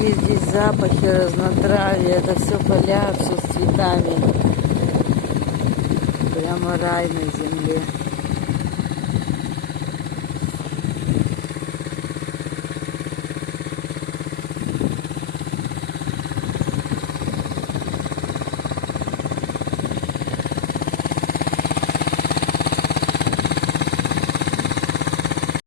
Какие здесь запахи, разнотравья. Это все поля, все с цветами. Прямо рай на земле.